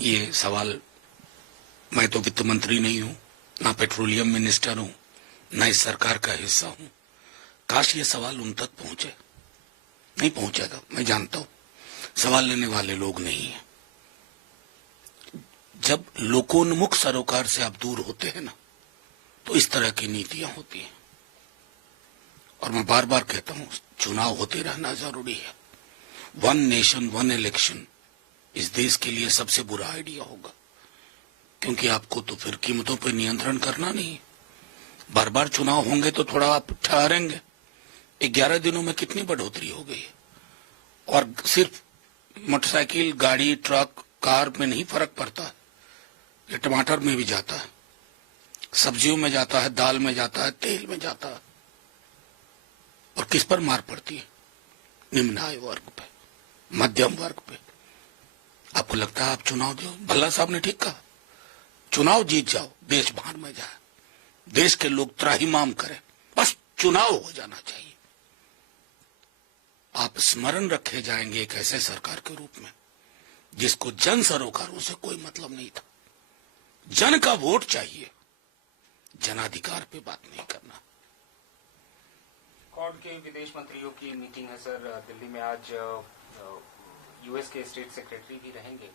ये सवाल, मैं तो वित्त मंत्री नहीं हूं, ना पेट्रोलियम मिनिस्टर हूं, ना इस सरकार का हिस्सा हूं। काश ये सवाल उन तक पहुंचे। नहीं पहुंचेगा, मैं जानता हूं। सवाल लेने वाले लोग नहीं है। जब लोकोन्मुख सरोकार से आप दूर होते हैं ना, तो इस तरह की नीतियां होती हैं। और मैं बार बार कहता हूं, चुनाव होते रहना जरूरी है। वन नेशन वन इलेक्शन इस देश के लिए सबसे बुरा आइडिया होगा, क्योंकि आपको तो फिर कीमतों पर नियंत्रण करना नहीं है। बार बार चुनाव होंगे तो थोड़ा आप ठहरेंगे। 11 दिनों में कितनी बढ़ोतरी हो गई है। और सिर्फ मोटरसाइकिल, गाड़ी, ट्रक, कार में नहीं फर्क पड़ता है, ये टमाटर में भी जाता है, सब्जियों में जाता है, दाल में जाता है, तेल में जाता है। और किस पर मार पड़ती है? निम्न आय वर्ग पे, मध्यम वर्ग पे। आपको लगता है आप चुनाव दो? भल्ला साहब ने ठीक कहा, चुनाव जीत जाओ, देश भाड़ में जाए, देश के लोग त्राहिमाम करें, बस चुनाव हो जाना चाहिए। आप स्मरण रखे जाएंगे एक ऐसे सरकार के रूप में जिसको जन सरोकारों से कोई मतलब नहीं था। जन का वोट चाहिए, जनाधिकार पे बात नहीं करना। क्वाड के विदेश मंत्रियों की मीटिंग है सर दिल्ली में आज। यूएस के स्टेट सेक्रेटरी भी रहेंगे।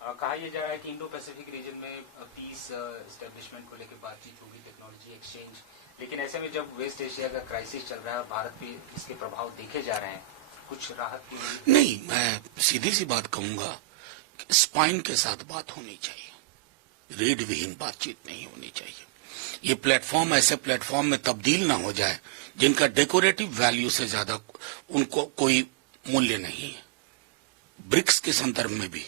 कहा यह जा रहा है कि इंडो पैसिफिक रीजन में पीस एस्टेब्लिशमेंट को लेकर बातचीत होगी, टेक्नोलॉजी एक्सचेंज। लेकिन ऐसे में जब वेस्ट एशिया का क्राइसिस चल रहा है, भारत पे इसके प्रभाव देखे जा रहे हैं, कुछ राहत की नहीं, मैं सीधी सी बात कहूंगा, स्पाइन के साथ बात होनी चाहिए, रीढ़ विहीन बातचीत नहीं होनी चाहिए। ये प्लेटफॉर्म ऐसे प्लेटफॉर्म में तब्दील ना हो जाए जिनका डेकोरेटिव वैल्यू से ज्यादा उनको कोई मूल्य नहीं है। ब्रिक्स के संदर्भ में भी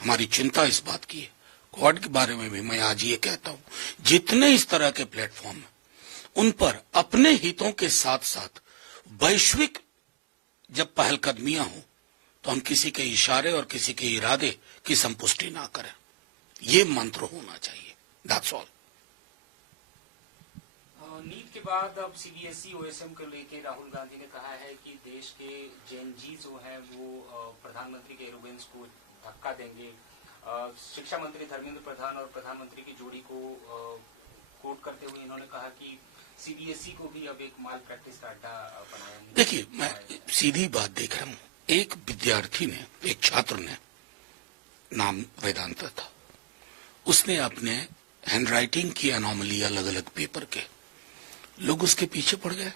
हमारी चिंता इस बात की है। क्वाड के बारे में भी मैं आज ये कहता हूं, जितने इस तरह के प्लेटफॉर्म हैं, उन पर अपने हितों के साथ साथ वैश्विक जब पहलकदमियां हो तो हम किसी के इशारे और किसी के इरादे की संपुष्टि ना करें। ये मंत्र होना चाहिए। That's all. नीट के बाद अब सीबीएसई ओएसएम को लेकर राहुल गांधी ने कहा है कि देश के जेनजी जो हैं वो प्रधानमंत्री के एरोगेंस को धक्का देंगे। शिक्षा मंत्री धर्मेंद्र प्रधान और प्रधानमंत्री की जोड़ी को कोट करते हुए इन्होंने कहा कि सीबीएसई को भी अब एक माल प्रैक्टिस का अड्डा बनाया। देखिए, मैं सीधी बात देख रहा हूं। एक विद्यार्थी ने, एक छात्र ने, नाम वेदांत था, उसने अपने हैंडराइटिंग की एनोमली अलग अलग पेपर के, लोग उसके पीछे पड़ गए।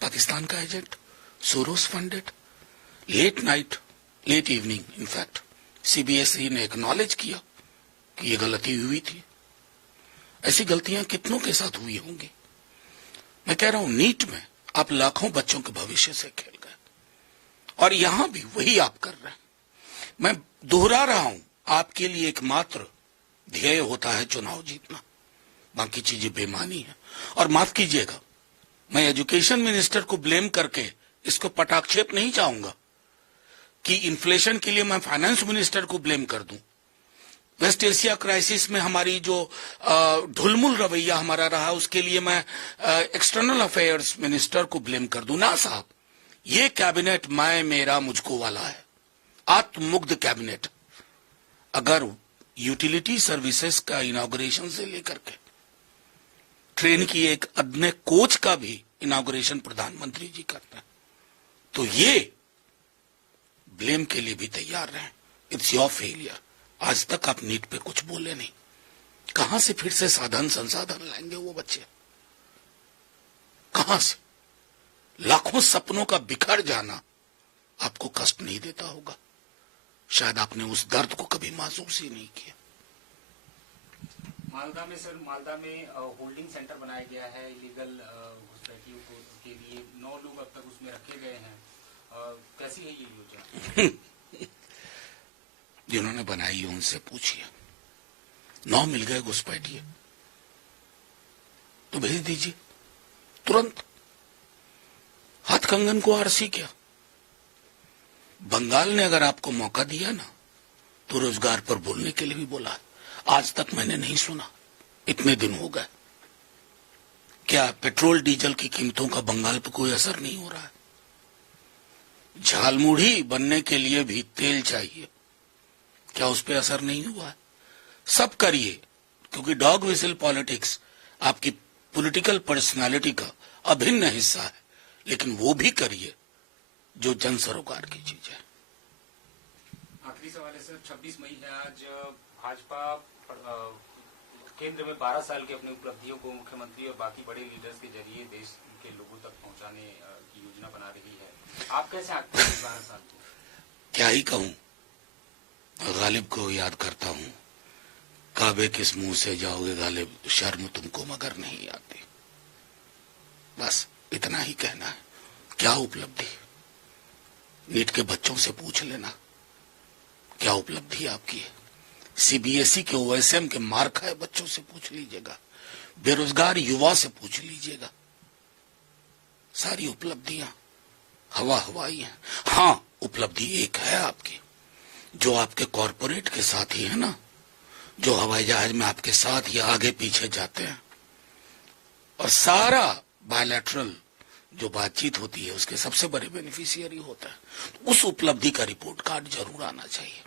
पाकिस्तान का agent, Soros funded. Late evening in fact CBSE ने एक्नॉलेज किया कि ये गलती हुई थी। ऐसी गलतियां कितनों के साथ हुई होंगी। मैं कह रहा हूं, नीट में आप लाखों बच्चों के भविष्य से खेल गए, और यहां भी वही आप कर रहे हैं। मैं दोहरा रहा हूं, आपके लिए एकमात्र ध्येय होता है चुनाव जीतना, बाकी चीजें बेमानी है। और माफ कीजिएगा, मैं एजुकेशन मिनिस्टर को ब्लेम करके इसको पटाक्षेप नहीं चाहूंगा कि इन्फ्लेशन के लिए मैं फाइनेंस मिनिस्टर को ब्लेम कर दूं। वेस्ट एशिया क्राइसिस में हमारी जो ढुलमुल रवैया हमारा रहा, उसके लिए मैं एक्सटर्नल अफेयर्स मिनिस्टर को ब्लेम कर दूं। ना साहब, ये कैबिनेट मैं, मेरा, मुझको वाला है, आत्ममुग्ध कैबिनेट। अगर यूटिलिटी सर्विसेज का इनॉग्रेशन से लेकर के ट्रेन की एक अदने कोच का भी इनॉग्रेशन प्रधानमंत्री जी करते हैं, तो ये ब्लेम के लिए भी तैयार रहें। It's your failure. आज तक आप नीट पे कुछ बोले नहीं। कहां से फिर से साधन संसाधन लाएंगे वो बच्चे? कहां से? लाखों सपनों का बिखर जाना आपको कष्ट नहीं देता होगा? शायद आपने उस दर्द को कभी महसूस ही नहीं किया। मालदा में सर, मालदा में होल्डिंग सेंटर बनाया गया है इलीगल घुसपैठियों के लिए। 9 लोग अब तक उसमें रखे गए हैं। कैसी है ये योजना? जिन्होंने बनाई है उनसे पूछिए। 9 मिल गए घुसपैठिए तो भेज दीजिए तुरंत। हथकंगन को आरसी क्या? बंगाल ने अगर आपको मौका दिया ना, तो रोजगार पर बोलने के लिए भी बोला। आज तक मैंने नहीं सुना, इतने दिन हो गए। क्या पेट्रोल डीजल की कीमतों का बंगाल पर कोई असर नहीं हो रहा है? झालमुढ़ी बनने के लिए भी तेल चाहिए, क्या उस पर असर नहीं हुआ है? सब करिए, क्योंकि डॉग विसिल पॉलिटिक्स आपकी पॉलिटिकल पर्सनालिटी का अभिन्न हिस्सा है, लेकिन वो भी करिए जो जन सरोकार की चीज है। आखिरी सवाल है सर, 26 मई है आज। भाजपा केंद्र में 12 साल की अपनी उपलब्धियों को मुख्यमंत्री और बाकी बड़े लीडर्स के जरिए देश के लोगों तक पहुंचाने की योजना बना रही है। आप कैसे आंकते हैं 12 साल को? क्या ही कहूं, गालिब को याद करता हूं, काबे किस मुंह से जाओगे गालिब, शर्म तुमको मगर नहीं आती। बस इतना ही कहना है। क्या उपलब्धि, नीट के बच्चों से पूछ लेना क्या उपलब्धि आपकी है। सीबीएसई के ओएसएम के मार खाए बच्चों से पूछ लीजिएगा, बेरोजगार युवा से पूछ लीजिएगा। सारी उपलब्धियां हवा हवाई हैं। हाँ, उपलब्धि एक है आपकी, जो आपके कॉरपोरेट के साथी है ना, जो हवाई जहाज में आपके साथ या आगे पीछे जाते हैं, और सारा बायलैटरल जो बातचीत होती है उसके सबसे बड़े बेनिफिशियरी होता है। उस उपलब्धि का रिपोर्ट कार्ड जरूर आना चाहिए।